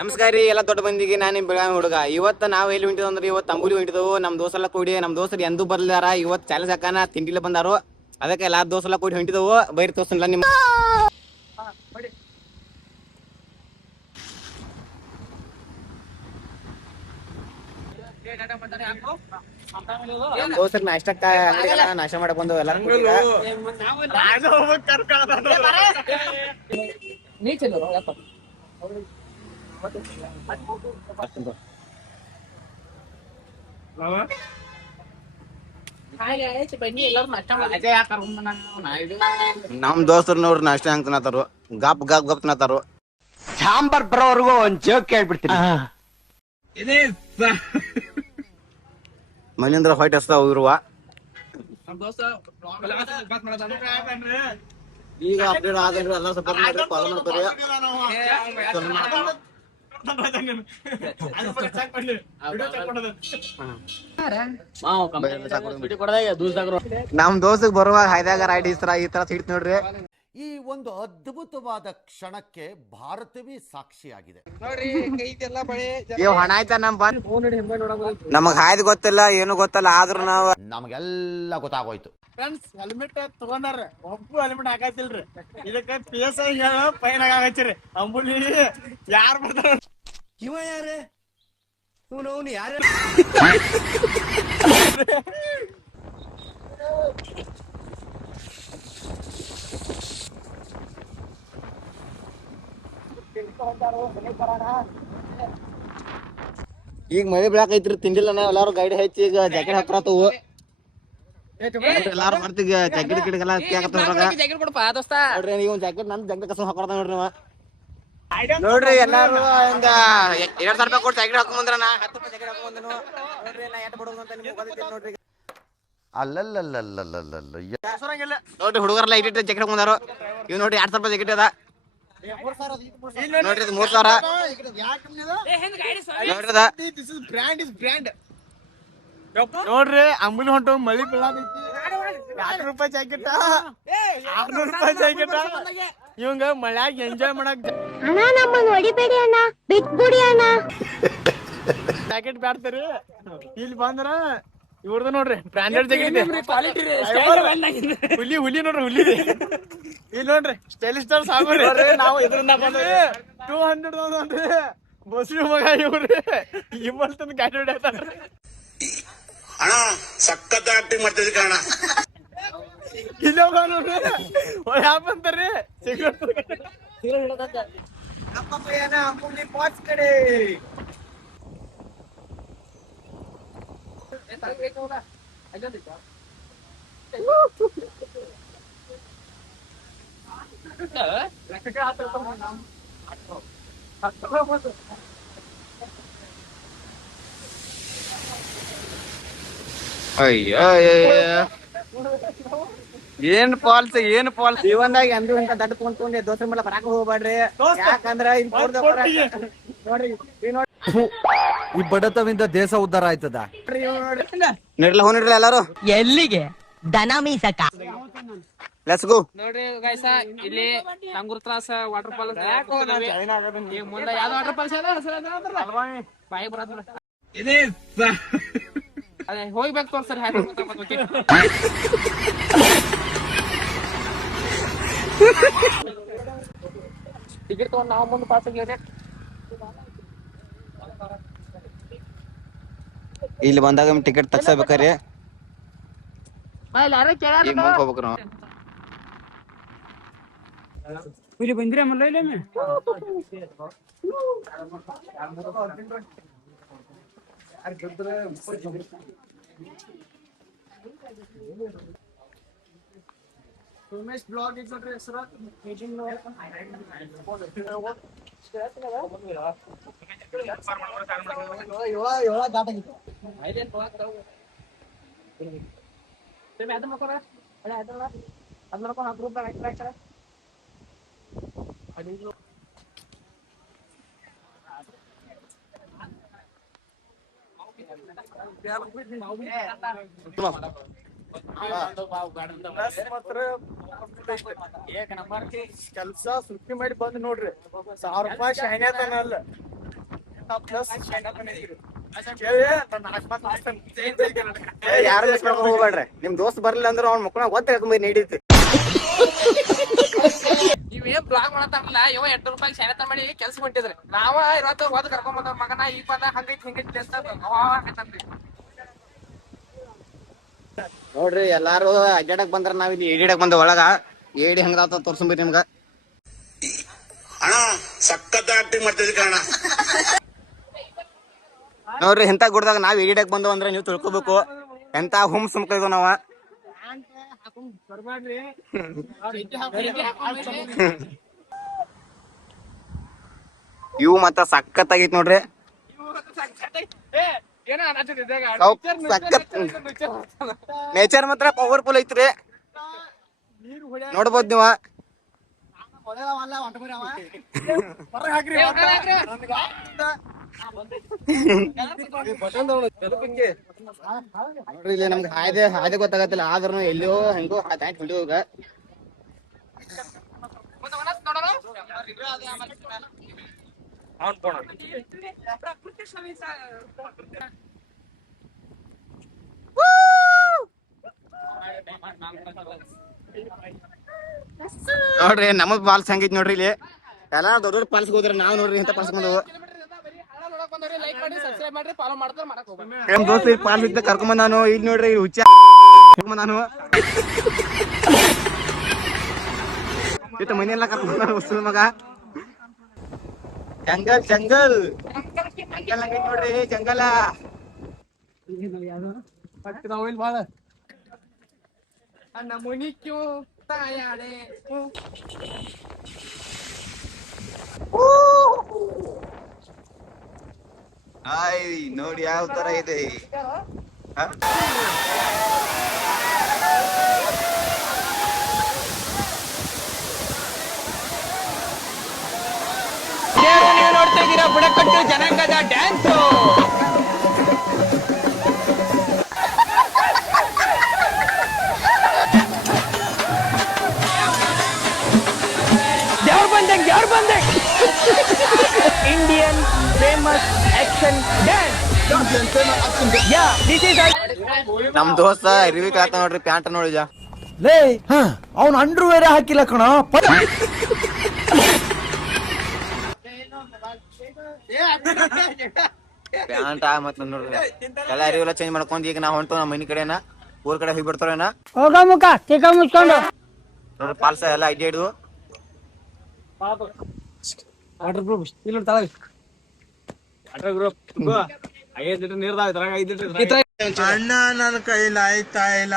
ನಮಸ್ಕಾರ ರೀ ಎಲ್ಲ ದೊಡ್ಡ ಮಂದಿಗೆ. ನಾನು ಬೆಳಗಾವಿ ಹುಡುಗ. ಇವತ್ತು ನಾವು ಎಲ್ಲಿ ಹೊಂಟಿದ್ವು ಅಂದ್ರೆ ಇವತ್ತು ಅಂಬುಲಿ ಹೊಂಟಿದವು. ನಮ್ಮ ದೋಸ್ತೆಲ್ಲ ಕೂಡಿ, ನಮ್ಮ ದೋಸ್ತರು ಎಂದೂ ಬರ್ಲಾರ, ಇವತ್ತು ಚಾಲೆಂಜ್ ಹಾಕಾನ ತಿಂಡಿಲ್ಲ ಬಂದಾರು. ಅದಕ್ಕೆ ಎಲ್ಲ ದೋಸ್ತೆಲ್ಲ ಕೂಡಿ ಹೊಂಟಿದವು. ಬೈರಿ ತೋರ್ಸಲ್ಲ ನಿಮ್ಮ ದೋಸ್ತರು ನಾಷ್ಟ ನಾಷ್ಟ ಮಾಡಕ್ ಬಂದು ಎಲ್ಲ ನಮ್ ದೋಸ್ತರು ನೋಡ್ರಿ ನಾಷ್ಟ ಹೆಂಗ್ ತಿನ್ನತಾರು, ಗಪ್ ಗಪ್ ಗಪ್ ತಿನ್ನತಾರು. ಸಾಂಬಾರ್ ಬರೋವರೆಗೂ ಒಂದ್ ಜೋಕ್ ಕೇಳ್ಬಿಡ್ತೀನಿ. ಮನಿಂದ್ರ ಹೊಯ್ಟ್ ಹಸ್ತಾವ ಇರುವ. ಈಗ ಅಪ್ಡೇಟ್ ಆದ್ರಿ, ಎಲ್ಲ ಸಪೋರ್ಟ್ ಮಾಡ್ರಿ, ಫಾಲೋ ಮಾಡ್ತಾರೆ. ನಮ್ ದೋಸ್ತಿಗೆ ಬರುವಾಗ ಹೈದಾಗ ರೈಡ್ ಈ ತರ ಸಿಡ್ತ ನೋಡ್ರಿ. ಈ ಒಂದು ಅದ್ಭುತವಾದ ಕ್ಷಣಕ್ಕೆ ಭಾರತವೇ ಸಾಕ್ಷಿಯಾಗಿದೆ. ಇವ್ ಹಣ ಆಯ್ತಾ ನಮಗ್ ಹಾಯ್ದು ಗೊತ್ತಿಲ್ಲ, ಏನು ಗೊತ್ತಲ್ಲ, ಆದ್ರೂ ನಾವ್ ನಮಗೆಲ್ಲ ಗೊತ್ತಾಗೋಯ್ತು. ಫ್ರೆಂಡ್ಸ್ ಹೆಲ್ಮೆಟ್ ತಗೊಂಡಾರ, ಒಬ್ಬ ಹೆಲ್ಮೆಟ್ ಹಾಕತಿಲ್ರಿ. ಇದಕ್ಕ PS ಫೈನ್ ಆಗಚ್ಚಿರಿ. ಅಂಬುಲಿ ಯಾರು ಬರ್ತಾರ? ಇವ ಯಾರೇ ಇವನು ಯಾರು? ಈಗ ಮಳೆ ಬೆಳಕ್ ಐತ್ರಿ, ತಿಂಡಿಲ್ಲ. ಎಲ್ಲಾರು ಗೈಡ್ ಹೆಚ್ಚಿ ಈಗ ಜಾಕೆಟ್ ಹಾಕ್ರತವು. ಎಲ್ಲಾರು ಬರ್ತೀಗ ಜಾಕೆಟ್ ಗಿಡಗೆಲ್ಲ ನೋಡ್ರಿ. ನೀವು ಜಾಕೆಟ್ ನನ್ ಜಾಕೆಟ್ ಕಸ ಹಾಕೊಡ್ತ ನೋಡ್ರಿ. ನೋಡ್ರಿ ಎಲ್ಲಾರು ಹಿಂಗ 2,000 ರೂಪಾಯಿ ಕೊಟ್ಟು ಜಾಕೆಟ್ ಹಾಕೊಂಡ್ ಬಂದ್ರ, ನಾ 10 ರೂಪಾಯಿ ಜಾಕೆಟ್ ಹಾಕೊಂಡ್ ಬಂದನು ನೋಡ್ರಿ. ನಾ ಎಟ್ ಬಡೋದು ಅಂತ ನಿಮ್ಗೆ ಗೊತ್ತಿಲ್ಲ ನೋಡ್ರಿ. ಅಲ್ಲಲ್ಲಲ್ಲಲ್ಲಲ್ಲಲ್ಲ ನೋಡ್ರಿ ಹುಡುಗರೆಲ್ಲ ಇಟ್ಟಿಟ್ಟು ಜಾಕೆಟ್ ಹಾಕೊಂಡಾರು. ಇವ್ ನೋಡ್ರಿ 2,000 ರೂಪಾಯಿ ಜಾಕೆಟ್ ಅದ ನೋಡ್ರಿ. ಇದು 3,000 ನೋಡ್ರಿ. ಅಂಬುಲಿ ಹೊಂಟ ಮಳಿ ಬೀಳತೈತಿ. 200 ರೂಪಾಯಿ ಜಾಕೆಟ್, 600 ರೂಪಾಯಿ ಜಾಕೆಟ್. ಇವಂಗ ಮಳ್ಯಾಗ ಎಂಜಾಯ್ ಮಾಡಕ್ ಜಾಕೆಟ್ ಬ್ಯಾಡ್ತಾರಿ. ಇಲ್ಲಿ ಬಂದ್ರ ಇವ್ರದ್ದು ನೋಡ್ರಿ ಬ್ರಾಂಡೆಡ್ ಜಾಕೆಟ್. ಹುಲಿ ಹುಲಿ ನೋಡ್ರಿ, ಹುಲಿ. ಇಲ್ಲಿ ನೋಡ್ರಿ ಸ್ಟೈಲಿಶ್ ಸ್ಟಾರ್ ಸಾಗೋರಿ. ನಾವು ಇದರಿಂದ ಬಂದ್ರಿ 200 ನೋಡ್ರಿ. ಬಸ್ರಿ ಮಗ ಇವ್ರಿ ಇಮ್ಮಲ್ತಂದ್ ಗಾಡಿ ಹೊಡ್ಯಾತಾನ್ರಿ. ಅಣ್ಣ ಸಖತ್ ಆಕ್ಟಿಂಗ್ ಮಾಡ್ತಿದ್ರಿ ಕಣ. ಇಲ್ಲ ನೋಡ್ರಿ ಯಾಕಂತಾರ್ರಿ ಸಿಗರೇಟ್ ಕಡೆ. ಏನ್ ಫಾಲ್ಸ್, ಏನ್ ಫಾಲ್ಸ್. ಜೀವನದಾಗ ಎಂದೂ ಇಂತ ದಡ್ಡ ಕುಂತ್ಕೊಂಡೆ ದೋಸ್ರ ಮೇಲೆ ಬರಾಕ ಹೋಗ್ಬೇಡ್ರಿ. ಯಾಕಂದ್ರ ನೋಡ್ರಿ ಈ ಬಡತವಿಂದ ದೇಶ ಉದ್ಧಾರ ಆಯ್ತದ. ನಿಡ್ಲ ಹೋಗ್ರಿ ಎಲ್ಲಾರು. ಎಲ್ಲಿಗೆ? ದನ ಮೀಸಕ. Let's go. ನೋಡ್ರಿ ಗೈಸ, ಇಲ್ಲಿ ತಂಗೂರ್ ತ್ರಾಸ ವಾಟರ್ ಫಾಲ್ಸ್ ಮುಂದೆ ಯಾವ್ದು ವಾಟರ್ ಫಾಲ್ಸ್ ಬಾಯಿ ಬರತ್ತ. ಅದೇ ಹೋಗ್ಬೇಕು ತೋರ್ಸರಿ. ಟಿಕೆಟ್ ತಗೊಂಡ್ ನಾವು ಮುಂದೆ ಪಾಸ್ ಆಗಿವ್ರಿ. ಇಲ್ಲಿ ಬಂದಾಗ ಟಿಕೆಟ್ ತಗ್ಸಬೇಕ್ರಿ. ಈಗ ಮುಂದೆ ಹೋಗ್ಬೇಕ್ರಿ ನಾವು. ಇಲ್ಲಿ ಬಂದಿರ ಮಲ್ಲ ಇಲ್ಲ ಉಮೇಶ್ ಬ್ಲಾಗ್ ಇಸ್ ನೋಡ್ರಿ ಹೆಸರು. ಕೆಲಸ ಸುತ್ತಿ ಮಾಡಿ ಬಂದ್ ನೋಡ್ರಿ 1000 ರೂಪಾಯಿ ಶೈನ್ಯಾತನ ಅಲ್ಲ ಯಾರು ಮಿಸ್ ಮಾಡ್ಕೊಂಡು ಹೋಗ್ಬೇಡ್ರಿ. ನಿಮ್ ದೋಸ್ತ್ ಬರ್ಲಿಲ್ಲ ಅಂದ್ರೆ ಅವ್ನ ಮಕ್ಕಳ ಒತ್ತ ಹಾಕೊಂಡ್ ನೀಡಿತ್ತು. ನೀವೇನ್ ಬ್ಲಾಗ್ ಮಾಡತ್ತಾರಲ್ಲ ಇವ 8 ರೂಪಾಯಿ ಶಾನೆ ಮಾಡಿ ಕೆಲ್ಸ ಹೊಂಟಿದ್ರಿ ನಾವ ಇವತ್ತು ಓದ್ ಕರ್ಕೊಂಡ್ ಬಂದ ಮಗನ ಈಗ ಬಂದ ಹಂಗೈತಿ ಹಿಂಗೈತಿ ನೋಡ್ರಿ ಎಲ್ಲಾರು ಅಡ್ಡಾಡಕ್ ಬಂದ್ರ ನಾವ್ ಇಲ್ಲಿ ಏಡಿಡಕ್ ಬಂದ ಒಳಗ ಏಡಿ ಹಂಗದಾತ ತೋರ್ಸಂಬಿರಿ ನಿಮ್ಗ. ಅಣ್ಣ ಸಖತ್ ಆಕ್ಟಿಂಗ್ ಮಾಡ್ತಿದ್ದೆ ಕಣ. ನೋಡ್ರಿ ಎಂತ ಗುಡ್ದಾಗ ನಾವ್ ಏಡಿಡಕ್ ಬಂದವ ಅಂದ್ರೆ ನೀವು ತಿಳ್ಕೊಬೇಕು ಎಂತ ಹುಮ್ ಸುಮ್ಕ ಇದ್ವು ನಾವ. ಇವು ಮಾತ್ರ ಸಖತ್ ಆಗೈತ್ ನೋಡ್ರಿ. ನೇಚರ್ ಮಾತ್ರ ಪವರ್ಫುಲ್ ಐತ್ರಿ ನೋಡ್ಬೋದು ನೀವ. ನೋಡ್ರಿ ಇಲ್ಲಿ ನಮ್ಗೆ ಹಾಯ್ದೆ ಗೊತ್ತಾಗತ್ತಿಲ್ಲ ಆದ್ರೂ ಎಲ್ಲಿಯೋ ಹೆಂಗೋ ಹಿಡಿಯೋ ಈಗ. ನೋಡ್ರಿ ನಮಗ್ ಪಾಲ್ಸ್ ಹಂಗೈತಿ ನೋಡ್ರಿ ಇಲ್ಲಿ ಎಲ್ಲಾ ದೊಡ್ಡ ದೊಡ್ಡ ಪಾಲ್ಸ್ ಹೋದ್ರ ನಾವ್ ನೋಡ್ರಿ ಇಂತ ಪಾಲ್ಸ್ ಬಂದವು. ನಮ್ ದೋಸ್ತ ಈಗ ಪಾಲ್ಸ್ ಇದ್ದ ಕರ್ಕೊಂಡ್ ನಾನು ಇಲ್ಲಿ ನೋಡ್ರಿ ಹುಚ್ಚ ನಾನು ಇತ್ತ ಮನೆಯೆಲ್ಲ ಕರ್ಕೊಂಡ್ ಮಗ. ಜಂಗಲ್ ಜಂಗಲ್ ಜಂಗಲ್ ಆಗೈತಿ ನೋಡ್ರಿ ಜಂಗಲ. ಮುನಿಕ್ಯೂ ತಾಯಾಡೆ ಹಾಯ್ ನೋಡಿ ಯಾವ ತರ ಇದೆ. ನೀವು ನೋಡ್ತಾ ಇದ್ದೀರಾ ಬುಡಕಟ್ಟು ಜನಾಂಗದ ಡ್ಯಾನ್ಸ್. ಯಾರು ಬಂದೆ ಇಂಡಿಯನ್ ಫೇಮಸ್ ಆಕ್ಷನ್ ಡ್ಯಾನ್ಸ್. ನಮ್ ದೋಸ್ತ ರಿವ್ಯೂ ಕಾತ ನೋಡ್ರಿ ಪ್ಯಾಂಟ್ ನೋಡಿಜ ಲೇ ಅವ್ನ ಅಂಡ್ರು ಬೇರೆ ಹಾಕಿಲ್ಲ ಕಣ. ಪ್ಯಾಂಟ್ ಮತ್ ನೋಡ್ರಿ ಎಲ್ಲ ಅರಿವೆಲ್ಲ ಚೇಂಜ್ ಮಾಡ್ಕೊಂಡ್ ಈಗ ನಾವ್ ಹೊಂಟು ನಮ್ಮ ಮನಿ ಕಡೆನ ಊರ್ ಕಡೆ ಹೋಗಿ ಬಿಡ್ತಾರೇನ. ಹೋಗ ಮುಖ ತಿಕ್ಕ ಮುಚ್ಕೊಂಡು ನೋಡ್ರಿ ಪಾಲ್ಸ ಎಲ್ಲ ಐಡಿಯಾ ಹಿಡಿದು ವಾಟರ್ ಪ್ರೂಫ್ ಇಲ್ಲ ತಳಗ ವಾಟರ್ ಪ್ರೂಫ್ 5 ಲೀಟರ್ ನೀರ್ದಾಗ ಇದ್ರಾಗ 5 ಲೀಟರ್ ಅಣ್ಣ ನನ್ನ ಕೈಲಾಯ್ತಾ ಇಲ್ಲ.